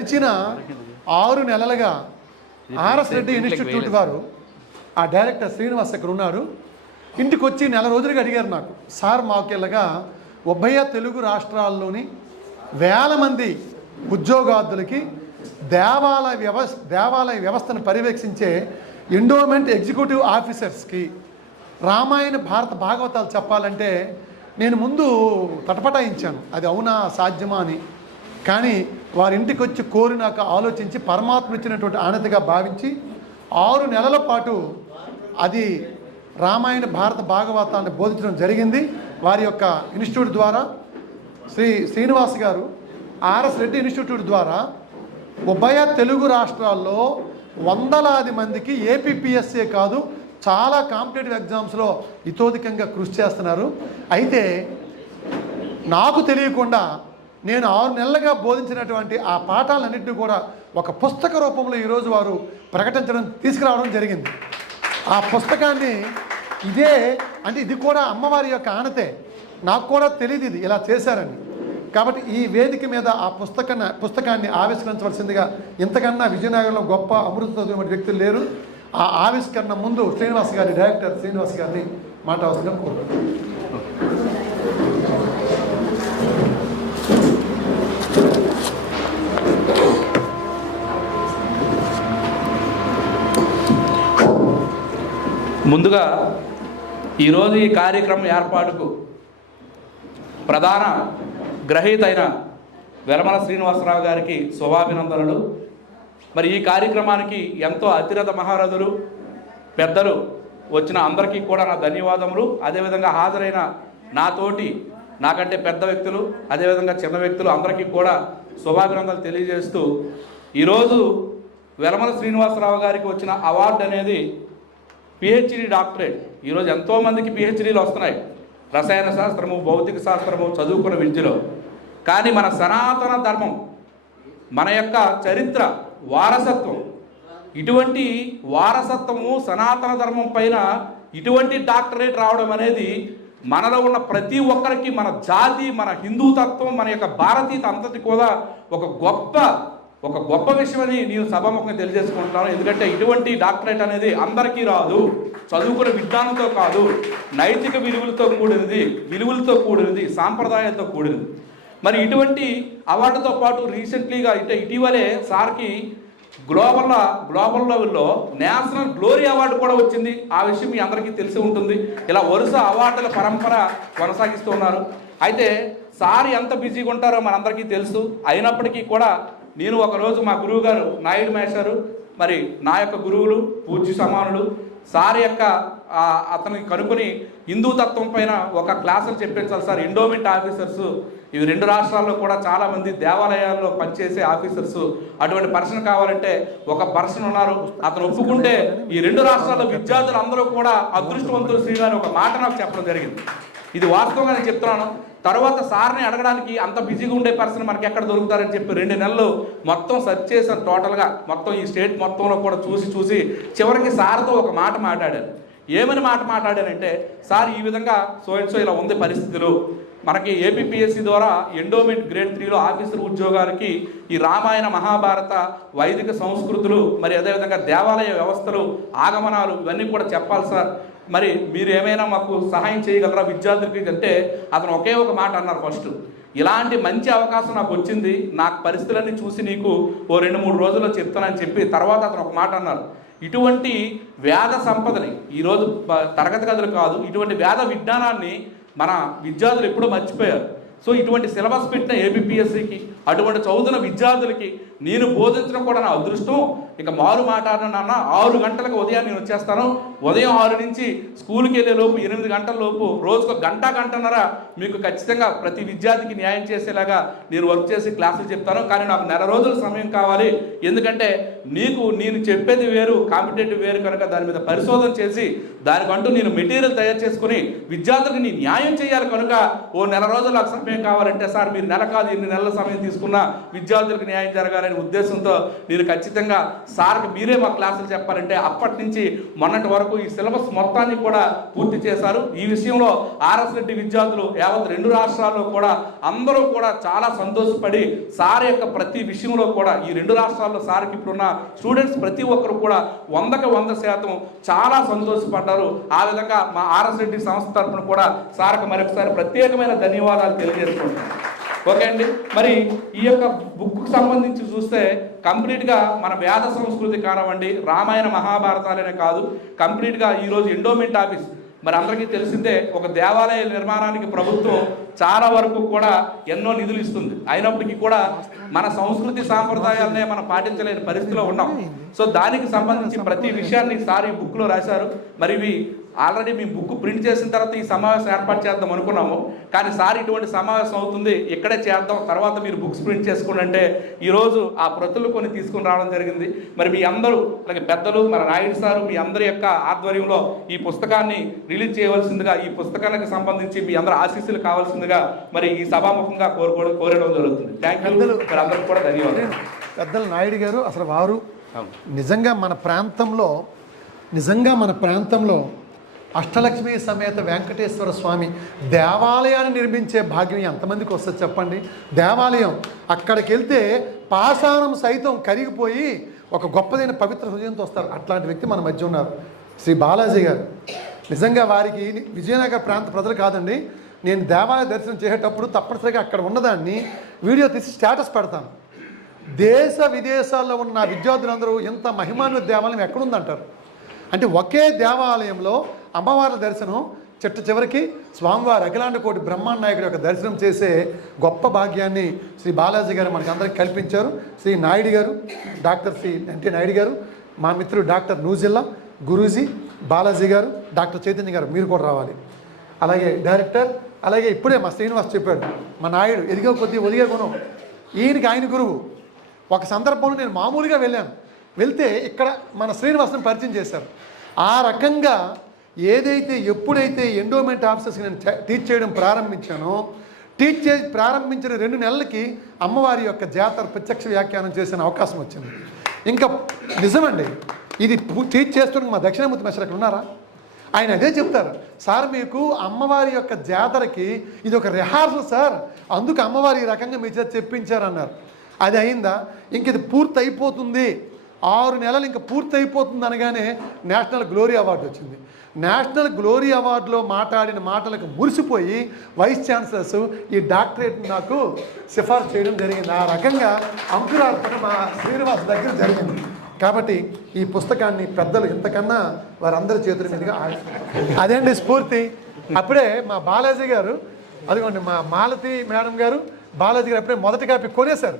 గడిచిన ఆరు నెలలుగా ఆర్ఎస్ రెడ్డి ఇన్స్టిట్యూట్ వారు. ఆ డైరెక్టర్ శ్రీనివాస్ ఇక్కడ ఉన్నారు. ఇంటికి వచ్చి నెల రోజులుగా అడిగారు నాకు. సార్ మాకు ఇలాగా ఉభయ తెలుగు రాష్ట్రాల్లోని వేల మంది ఉద్యోగార్థులకి దేవాలయ వ్యవస్థ దేవాలయ వ్యవస్థను పర్యవేక్షించే ఎండోమెంట్ ఎగ్జిక్యూటివ్ ఆఫీసర్స్కి రామాయణ భారత భాగవతాలు చెప్పాలంటే నేను ముందు తటపటాయించాను. అది అవునా సాధ్యమా అని. కానీ వారి ఇంటికి వచ్చి కోరినాక ఆలోచించి పరమాత్మ ఇచ్చినటువంటి ఆనతిగా భావించి ఆరు నెలల పాటు అది రామాయణ భారత భాగవతాన్ని బోధించడం జరిగింది. వారి యొక్క ఇన్స్టిట్యూట్ ద్వారా శ్రీ శ్రీనివాస్ గారు ఆర్ఎస్ రెడ్డి ఇన్స్టిట్యూట్ ద్వారా ఉభయ తెలుగు రాష్ట్రాల్లో వందలాది మందికి ఏపీపీఎస్సీ కాదు చాలా కాంపిటేటివ్ ఎగ్జామ్స్లో ఇతోధికంగా కృషి చేస్తున్నారు. అయితే నాకు తెలియకుండా నేను ఆరు నెలలుగా బోధించినటువంటి ఆ పాఠాలన్నింటినీ కూడా ఒక పుస్తక రూపంలో ఈరోజు వారు ప్రకటించడం తీసుకురావడం జరిగింది. ఆ పుస్తకాన్ని ఇదే అంటే ఇది కూడా అమ్మవారి యొక్క ఆనతే. నాకు కూడా తెలియదు ఇది ఇలా చేశారని. కాబట్టి ఈ వేదిక మీద ఆ పుస్తకాన్ని పుస్తకాన్ని ఆవిష్కరించవలసిందిగా ఇంతకన్నా విజయనగరంలో గొప్ప అమృత వ్యక్తులు లేరు. ఆ ఆవిష్కరణ ముందు శ్రీనివాస్ గారి డైరెక్టర్ శ్రీనివాస్ గారిని మాట్లాడాల్సిందిగా కోరుకుంటున్నాను. ముందుగా ఈరోజు ఈ కార్యక్రమం ఏర్పాటుకు ప్రధాన గ్రహీత అయిన వెలమల శ్రీనివాసరావు గారికి శుభాభినందనలు. మరి ఈ కార్యక్రమానికి ఎంతో అతిరథ మహారథులు పెద్దలు వచ్చిన అందరికీ కూడా నా ధన్యవాదములు. అదేవిధంగా హాజరైన నాతోటి నాకంటే పెద్ద వ్యక్తులు అదేవిధంగా చిన్న వ్యక్తులు అందరికీ కూడా శుభాభినందనలు తెలియజేస్తూ ఈరోజు వెలమల శ్రీనివాసరావు గారికి వచ్చిన అవార్డు అనేది పిహెచ్డి డాక్టరేట్ ఈరోజు ఎంతోమందికి పిహెచ్డీలు వస్తున్నాయి. రసాయన శాస్త్రము భౌతిక శాస్త్రము చదువుకున్న విద్యలో. కానీ మన సనాతన ధర్మం మన యొక్క చరిత్ర వారసత్వం ఇటువంటి వారసత్వము సనాతన ధర్మం పైన ఇటువంటి డాక్టరేట్ రావడం అనేది మనలో ఉన్న ప్రతి ఒక్కరికి మన జాతి మన హిందూ తత్వం మన యొక్క భారతీయత అంతటి కూడా ఒక గొప్ప ఒక గొప్ప విషయమని నేను సభాముఖంగా తెలియజేసుకుంటున్నాను ఎందుకంటే ఇటువంటి డాక్టరేట్ అనేది అందరికీ రాదు చదువుకున్న విజ్ఞానంతో కాదు నైతిక విలువలతో కూడినది విలువలతో కూడినది సాంప్రదాయంతో కూడినది. మరి ఇటువంటి అవార్డుతో పాటు రీసెంట్లీగా అంటే ఇటీవలే సార్కి గ్లోబల్ గ్లోబల్ లెవెల్లో నేషనల్ గ్లోరీ అవార్డు కూడా వచ్చింది. ఆ విషయం మీ అందరికీ తెలిసి ఉంటుంది. ఇలా వరుస అవార్డుల పరంపర కొనసాగిస్తూ ఉన్నారు. అయితే సార్ ఎంత బిజీగా ఉంటారో మనందరికీ తెలుసు. అయినప్పటికీ కూడా నేను ఒకరోజు మా గురువు గారు నాయుడు మేషారు మరి నా యొక్క గురువులు పూజ్య సమానులు సార్ యొక్క అతనికి కనుక్కొని హిందూ తత్వం పైన ఒక క్లాసులు చెప్పించాలి సార్ ఎండోమెంట్ ఆఫీసర్స్. ఇవి రెండు రాష్ట్రాల్లో కూడా చాలామంది దేవాలయాల్లో పనిచేసే ఆఫీసర్స్. అటువంటి పర్సన్ కావాలంటే ఒక పర్సన్ ఉన్నారు. అతను ఒప్పుకుంటే ఈ రెండు రాష్ట్రాల్లో విద్యార్థులు అందరూ కూడా అదృష్టవంతులు శ్రీ గారు ఒక మాట నాకు చెప్పడం జరిగింది. ఇది వాస్తవంగా నేను చెప్తున్నాను. తర్వాత సార్ని అడగడానికి అంత బిజీగా ఉండే పర్సన్ మనకి ఎక్కడ దొరుకుతారని చెప్పి రెండు నెలలు మొత్తం సెర్చ్ చేశాను టోటల్గా మొత్తం ఈ స్టేట్ మొత్తంలో కూడా చూసి చూసి చివరికి సార్తో ఒక మాట మాట్లాడాను ఏమని మాట మాట్లాడానంటే సార్ ఈ విధంగా సో అండ్ సో ఇలా ఉంది పరిస్థితులు. మనకి ఏపీపీఎస్సీ ద్వారా ఎండోమెంట్ గ్రేడ్ త్రీలో ఆఫీసర్ ఉద్యోగాలకి ఈ రామాయణ మహాభారత వైదిక సంస్కృతులు మరి అదేవిధంగా దేవాలయ వ్యవస్థలు ఆగమనాలు ఇవన్నీ కూడా చెప్పాలి సార్. మరి మీరు ఏమైనా మాకు సహాయం చేయగలరా విద్యార్థులకి అంటే అతను ఒకే ఒక మాట అన్నారు ఫస్ట్. ఇలాంటి మంచి అవకాశం నాకు వచ్చింది. నాకు పరిస్థితులన్నీ చూసి నీకు ఓ రెండు మూడు రోజుల్లో చెప్తానని చెప్పి తర్వాత అతను ఒక మాట అన్నారు ఇటువంటి వేద సంపదని ఈరోజు తరగతి గదులు కాదు ఇటువంటి వేద విజ్ఞానాన్ని మన విద్యార్థులు ఎప్పుడూ మర్చిపోయారు. సో ఇటువంటి సిలబస్ పెట్టిన ఏబిపిఎస్సికి అటువంటి చదువుతున్న విద్యార్థులకి నేను బోధించడం కూడా నా అదృష్టం. ఇక మారు మాట్లాడిన నాన్న ఆరు గంటలకు ఉదయం నేను వచ్చేస్తాను. ఉదయం ఆరు నుంచి స్కూల్కి వెళ్ళే లోపు ఎనిమిది గంటల లోపు రోజుకు గంట గంటన్నర మీకు ఖచ్చితంగా ప్రతి విద్యార్థికి న్యాయం చేసేలాగా నేను వర్క్ చేసి క్లాసులు చెప్తాను. కానీ నాకు నెల రోజుల సమయం కావాలి. ఎందుకంటే నీకు నేను చెప్పేది వేరు కాంపిటేటివ్ వేరు కనుక దాని మీద పరిశోధన చేసి దానికంటూ నేను మెటీరియల్ తయారు చేసుకుని విద్యార్థులకు నీ న్యాయం చేయాలి కనుక ఓ నెల రోజులు నాకు సమయం కావాలంటే సార్ మీరు నెల కాదు ఎన్ని నెలల సమయం తీసుకున్నా విద్యార్థులకు న్యాయం జరగాలి జరగాలనే ఉద్దేశంతో మీరు ఖచ్చితంగా సార్కి మీరే మా క్లాసులు చెప్పారంటే అప్పటి నుంచి మొన్నటి వరకు ఈ సిలబస్ మొత్తాన్ని కూడా పూర్తి చేశారు. ఈ విషయంలో ఆర్ఎస్ రెడ్డి విద్యార్థులు యావత్ రెండు రాష్ట్రాల్లో కూడా అందరూ కూడా చాలా సంతోషపడి సార్ యొక్క ప్రతి విషయంలో కూడా ఈ రెండు రాష్ట్రాల్లో సార్కి ఇప్పుడున్న స్టూడెంట్స్ ప్రతి ఒక్కరు కూడా వందకి వంద శాతం చాలా సంతోషపడ్డారు. ఆ విధంగా మా ఆర్ఎస్ రెడ్డి సంస్థ తరఫున కూడా సార్కి మరొకసారి ప్రత్యేకమైన ధన్యవాదాలు తెలియజేసుకుంటున్నాను. ఓకే అండి. మరి ఈ యొక్క బుక్కు సంబంధించి చూస్తే కంప్లీట్గా మన వేద సంస్కృతి కానివ్వండి రామాయణ మహాభారతాలనే కాదు కంప్లీట్గా ఈరోజు ఎండోమెంట్ ఆఫీస్ మరి అందరికీ తెలిసిందే ఒక దేవాలయ నిర్మాణానికి ప్రభుత్వం చాలా వరకు కూడా ఎన్నో నిధులు ఇస్తుంది. అయినప్పటికీ కూడా మన సంస్కృతి సాంప్రదాయాలనే మనం పాటించలేని పరిస్థితిలో ఉన్నాం. సో దానికి సంబంధించి ప్రతి విషయాన్ని సార్ ఈ బుక్లో రాశారు. మరి ఇవి ఆల్రెడీ మీ బుక్ ప్రింట్ చేసిన తర్వాత ఈ సమావేశం ఏర్పాటు చేద్దాం అనుకున్నాము. కానీ సార్ ఇటువంటి సమావేశం అవుతుంది ఇక్కడే చేద్దాం తర్వాత మీరు బుక్స్ ప్రింట్ చేసుకోండి అంటే ఈరోజు ఆ ప్రతులు కొన్ని తీసుకుని రావడం జరిగింది. మరి మీ అందరూ అలాగే పెద్దలు మన నాయుడు సారు మీ అందరి యొక్క ఆధ్వర్యంలో ఈ పుస్తకాన్ని రిలీజ్ చేయవలసిందిగా ఈ పుస్తకానికి సంబంధించి మీ అందరి ఆశీస్సులు కావాల్సిందిగా మరి ఈ సభాముఖంగా కోరుకోవడం కోరడం జరుగుతుంది. థ్యాంక్ యూ మరి అందరికి కూడా ధన్యవాదాలు. పెద్దల నాయుడు గారు అసలు వారు. నిజంగా మన ప్రాంతంలో నిజంగా మన ప్రాంతంలో అష్టలక్ష్మి సమేత వెంకటేశ్వర స్వామి దేవాలయాన్ని నిర్మించే భాగ్యం ఎంతమందికి వస్తుంది చెప్పండి? దేవాలయం అక్కడికి వెళ్తే పాషాణం సైతం కరిగిపోయి ఒక గొప్పదైన పవిత్ర హృదయంతో వస్తారు. అట్లాంటి వ్యక్తి మన మధ్య ఉన్నారు. శ్రీ బాలాజీ గారు. నిజంగా వారికి విజయనగర ప్రాంత ప్రజలు కాదండి. నేను దేవాలయ దర్శనం చేసేటప్పుడు తప్పనిసరిగా అక్కడ ఉన్నదాన్ని వీడియో తీసి స్టేటస్ పెడతాను. దేశ విదేశాల్లో ఉన్న విద్యార్థులందరూ ఇంత మహిమాన్విత దేవాలయం ఎక్కడుందంటారు? అంటే ఒకే దేవాలయంలో అమ్మవార్ల దర్శనం చిట్ట చివరికి స్వామివారి అఖిలాండ కోటి బ్రహ్మాండ నాయకుడి యొక్క దర్శనం చేసే గొప్ప భాగ్యాన్ని శ్రీ బాలాజీ గారు మనకి అందరికి కల్పించారు. శ్రీ నాయుడు గారు డాక్టర్ శ్రీ ఎన్టీ నాయుడు గారు మా మిత్రుడు డాక్టర్ నూజిల్లా గురూజీ బాలాజీ గారు డాక్టర్ చైతన్య గారు మీరు కూడా రావాలి. అలాగే డైరెక్టర్ అలాగే ఇప్పుడే మా శ్రీనివాస్ చెప్పాడు మా నాయుడు ఎదిగే కొద్దీ ఒదిగే గుణం ఈయనకి ఆయన గురువు. ఒక సందర్భంలో నేను మామూలుగా వెళ్ళాను. వెళ్తే ఇక్కడ మన శ్రీనివాసుని పరిచయం చేశారు. ఆ రకంగా ఏదైతే ఎప్పుడైతే ఎండోమెంట్ ఆఫీసర్స్కి నేను టీచ్ చేయడం ప్రారంభించానో టీచ్ చేసి ప్రారంభించిన రెండు నెలలకి అమ్మవారి యొక్క జాతర ప్రత్యక్ష వ్యాఖ్యానం చేసిన అవకాశం వచ్చింది. ఇంకా నిజమండి ఇది టీచ్ చేస్తున్న మా దక్షిణామూర్తి మెస్టర్ అక్కడ ఉన్నారా? ఆయన అదే చెప్తారు సార్ మీకు అమ్మవారి యొక్క జాతరకి ఇది ఒక రిహార్సల్ సార్. అందుకు అమ్మవారి ఈ రకంగా మీ చేత చెప్పించారన్నారు. అది అయిందా? ఇంక ఇది పూర్తి అయిపోతుంది ఆరు నెలలు ఇంకా పూర్తయిపోతుంది అనగానే నేషనల్ గ్లోరీ అవార్డు వచ్చింది. నేషనల్ గ్లోరీ అవార్డులో మాట్లాడిన మాటలకు మురిసిపోయి వైస్ ఛాన్సలర్స్ ఈ డాక్టరేట్ నాకు సిఫార్సు చేయడం జరిగింది. ఆ రకంగా అంకురార్పణ మా శ్రీనివాస్ దగ్గర జరిగింది. కాబట్టి ఈ పుస్తకాన్ని పెద్దలు ఇంతకన్నా వారందరి చేతుల మీదుగా అదేంటి స్ఫూర్తి? అప్పుడే మా బాలాజీ గారు అదిగోండి మా మాలతి మేడం గారు బాలాజీ గారు అప్పుడే మొదటి కాపీ కొనేశారు?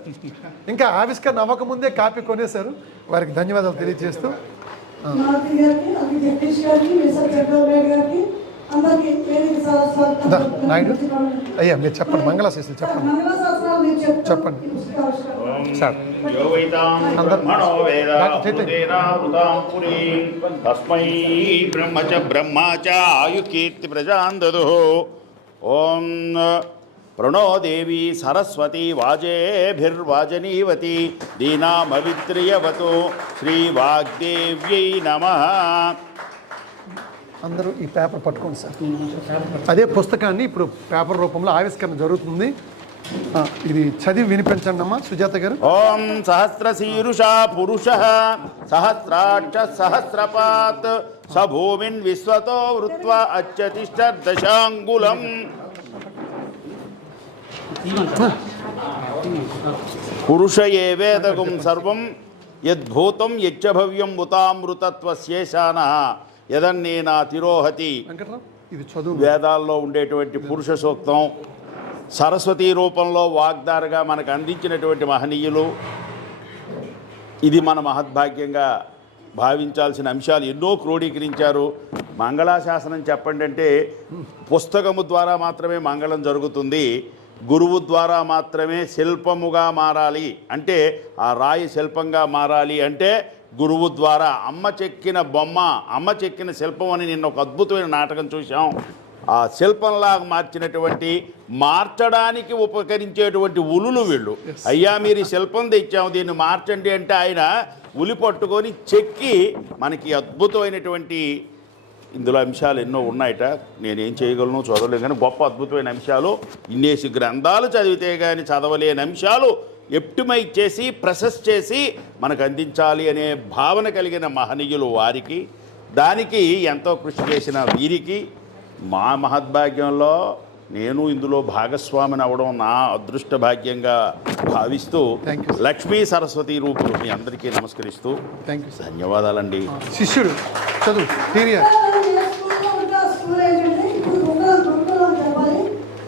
ఇంకా ఆవిష్కరణ అవ్వకముందే కాపీ కొనేశారు? వారికి ధన్యవాదాలు తెలియజేస్తూ. నాయుడు. అయ్యా మీరు చెప్పండి మంగళాశీసులు చెప్పండి. చెప్పండి. సార్. తస్మై బ్రహ్మ చ బ్రహ్మ చ ఆయుకీర్తి ప్రజాందదు. ఓం ప్రణోదేవి సరస్వతి వాజేభిర్వాజనీవతి దీనామవిత్రియవతు శ్రీవాగ్దేవ్యై నమ అందరూ ఈ పేపర్ పట్టుకోండి సార్. అదే పుస్తకాన్ని ఇప్పుడు పేపర్ రూపంలో ఆవిష్కరణ జరుగుతుంది. ఇది చదివి వినిపించండి అమ్మా సుజాత గారు. ఓం సహస్ర శీరుష పురుష సహస్రాక్ష సహస్రపాత్ సభూమిన్ విశ్వతో వృత్వ అత్యతిష్ట దశాంగులం పురుష ఏవేదగం సర్వం యద్భూతం యచ్చభవ్యం ఉతామృతత్వశేషాన యదన్నేనా తిరోహతి. వేదాల్లో ఉండేటువంటి పురుష సూక్తం సరస్వతి రూపంలో వాగ్దారుగా మనకు అందించినటువంటి మహనీయులు ఇది మన మహద్భాగ్యంగా భావించాల్సిన అంశాలు ఎన్నో క్రోడీకరించారు. మంగళాశాసనం చెప్పండి అంటే పుస్తకము ద్వారా మాత్రమే మంగళం జరుగుతుంది. గురువు ద్వారా మాత్రమే శిల్పముగా మారాలి. అంటే ఆ రాయి శిల్పంగా మారాలి అంటే గురువు ద్వారా అమ్మ చెక్కిన బొమ్మ అమ్మ చెక్కిన శిల్పం అని నిన్న ఒక అద్భుతమైన నాటకం చూసాం ఆ శిల్పంలా మార్చినటువంటి మార్చడానికి ఉపకరించేటువంటి ఉలులు వీళ్ళు. అయ్యా మీరు ఈ శిల్పం తెచ్చాము దీన్ని మార్చండి అంటే ఆయన ఉలి పట్టుకొని చెక్కి మనకి అద్భుతమైనటువంటి ఇందులో అంశాలు ఎన్నో ఉన్నాయట. నేనేం చేయగలను చదవలేను కానీ గొప్ప అద్భుతమైన అంశాలు. ఇన్నేసి గ్రంథాలు చదివితే కానీ చదవలేని అంశాలు ఎప్టిమైజ్ చేసి ప్రసెస్ చేసి మనకు అందించాలి అనే భావన కలిగిన మహనీయులు వారికి దానికి ఎంతో కృషి చేసిన వీరికి మా మహద్భాగ్యంలో నేను ఇందులో భాగస్వామిని అవ్వడం నా అదృష్ట భాగ్యంగా భావిస్తూ. లక్ష్మీ సరస్వతి రూపులు మీ అందరికీ నమస్కరిస్తూ థ్యాంక్ యూ సార్ ధన్యవాదాలండి. శిష్యుడు చదువు టీరియర్ ఏ స్కూల్లో ఉంటే ఆ స్కూల్ ఏంటంటే ఇప్పుడు గుంటూరు గుంటూరు అని చెప్పాలి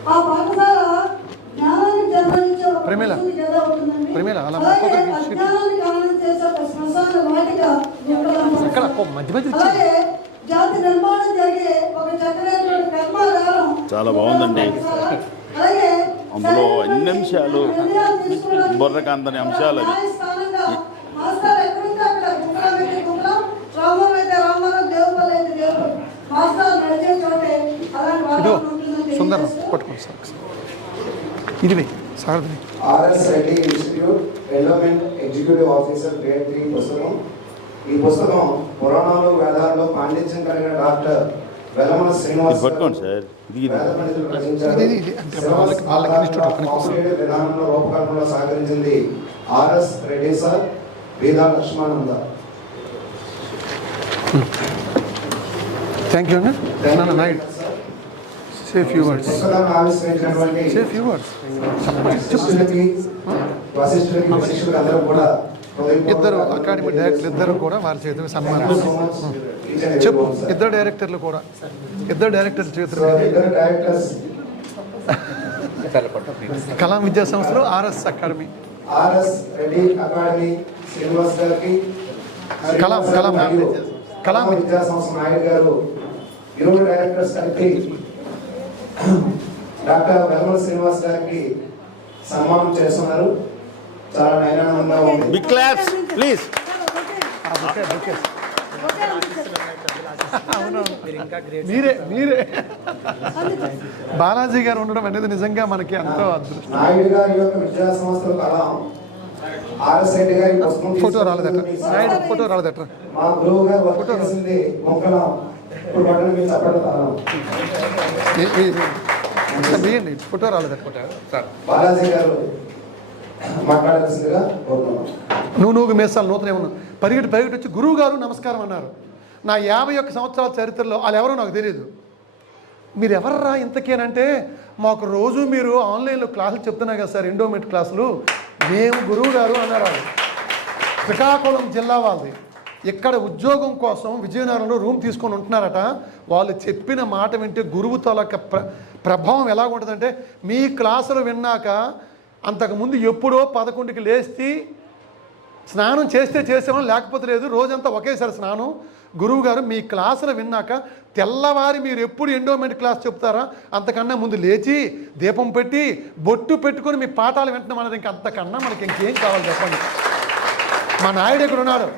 ఆ పాఠశాల జ్ఞానానికి జన్మనిచ్చే ఒక ప్రమీల. పురుషునికి ఎలా అవుతుందండి? ప్రమీల, అలా అలాగే ఒక్కొక్కరికి ఇచ్చి- అజ్ఞానాన్ని కారణం చేసే ఒక శ్మశాన వాటిక గుంటూరు అని అక్కడ చెప్పాలి. మధ్య మధ్య ఇచ్చి అలాగే జాతి నిర్మాణం జరిగే ఒక చక్కనైనటువంటి కర్మాగారం చాలా బాగుందండి. అలాగే అందులో అన్ని అంశాలు నిర్ణయాలు తీసుకోవడానికి బుర్రకు అందని అంశాలు అవి. న్యాయస్థానంగా మాస్టర్ ఎక్కడుంటే అక్కడ గుండ్రం అయితే గుండ్రం, రామవరం అయితే రామవరం, దేవుపల్లి అయితే దేవుపల్లి. మాస్టర్ నడిచే ఇదిగో వాతావరణం ఉంటుందని సుందరం పట్టుకోండి సార్. ఇది. Sarathi RS Reddy institute endowment executive officer grade three పుస్తకం. ఈ పుస్తకం పురాణాలు వేదాల్లో పాండిత్యం కలిగిన డాక్టర్ వెలమల శ్రీనివాస్ పట్టుకోండి సార్. ఇది ఇది. అంటే వాళ్ళకి- వాళ్ళకి ఇన్స్టిట్యూట్ విధానంలో రూపకల్పనలో సహకరించింది RS Reddy sir Veda Lakshmananda. Thank you అండి say few words say few words కూడా ఇద్దరు అకాడమీ డైరెక్టర్లు ఇద్దరు కూడా వారి చేతులు సన్మానం every చెప్పు. ఇద్దరు డైరెక్టర్లు కూడా. ఇద్దరు డైరెక్టర్ చేతులు కళా విద్యా సంస్థలు RS academy. RS Reddy academy Srinivas గారికి కలాం, గారు కలాం. కలాం కలాం విద్యా సంస్థ నాయుడు గారు ఇరువురు డైరెక్టర్స్ గారికి డాక్టర్ వెల్మల శ్రీనివాస్ గారికి సన్మానం చేస్తున్నారు. చాలా నయనానందంగా ఉంది. బిగ్ క్లాప్స్ ప్లీజ్ మీరే మీరే. బాలాజీ గారు ఉండడం అనేది నిజంగా మనకి ఎంతో అదృష్టం. ఫోటో రాలేదట. నాయుడు ఫోటో రాలేదట. ఒకసారి వేయండి ఫోటో రాలేదట. సార్. బాలాజీ గారు మాట్లాడాల్సిందిగా నువ్వు నువ్వు మేసాలు నూతన ఏమన్నా పరిగెట్టి పరిగెట్టి వచ్చి గురువు గారు నమస్కారం అన్నారు. నా యాభై ఒక్క సంవత్సరాల చరిత్రలో వాళ్ళు ఎవరో నాకు తెలియదు మీరు ఎవర్రా ఇంతకేనంటే మాకు రోజు మీరు ఆన్లైన్లో క్లాసులు చెప్తున్నా కదా సార్ ఎండోమెంట్ క్లాసులు. మేము గురువు గారు అన్నారు వాళ్ళు. శ్రీకాకుళం జిల్లా వాళ్ళది. ఇక్కడ ఉద్యోగం కోసం విజయనగరంలో రూమ్ తీసుకొని ఉంటున్నారట. వాళ్ళు చెప్పిన మాట వింటే గురువు తాలూకా ప్ర ప్రభావం ఎలా ఉంటుందంటే మీ క్లాసులు విన్నాక అంతకుముందు ఎప్పుడో పదకొండుకి లేచి స్నానం చేస్తే చేసేవాళ్ళం లేకపోతే లేదు రోజంతా ఒకేసారి స్నానం. గురువు గారు మీ క్లాసులు విన్నాక తెల్లవారి మీరు ఎప్పుడు ఎండోమెంట్ క్లాస్ చెప్తారా? అంతకన్నా ముందు లేచి దీపం పెట్టి బొట్టు పెట్టుకొని మీ పాఠాలు వింటున్నాం అనేది ఇంక అంతకన్నా మనకి ఇంకేం కావాలి చెప్పండి. మా నాయుడు ఇక్కడ ఉన్నాడు?